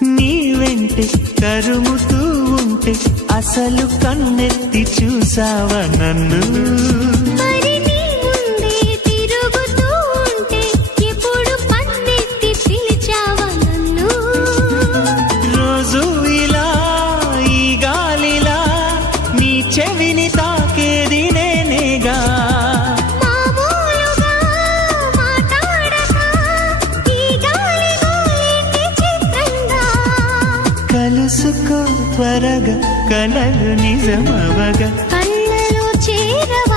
నీ వెంటే కరుముతూ ఉంటే అసలు కన్నెత్తి చూసావా నన్ను? మరి నీ ముందే తిరుగుతూ ఉంటే ఎప్పుడు పన్నెత్తి పిలిచావా నన్ను? రోజు ఇలా ఈ గాలిలా నీ చెవిని తాకేది నేనేగా. మామూలుగా మాట్లాడక ఈ గాలి గోలేంటి చిత్రంగా. కలుసుకో త్వరగా కలలు నిజమవగా కళ్ళలో చేరవ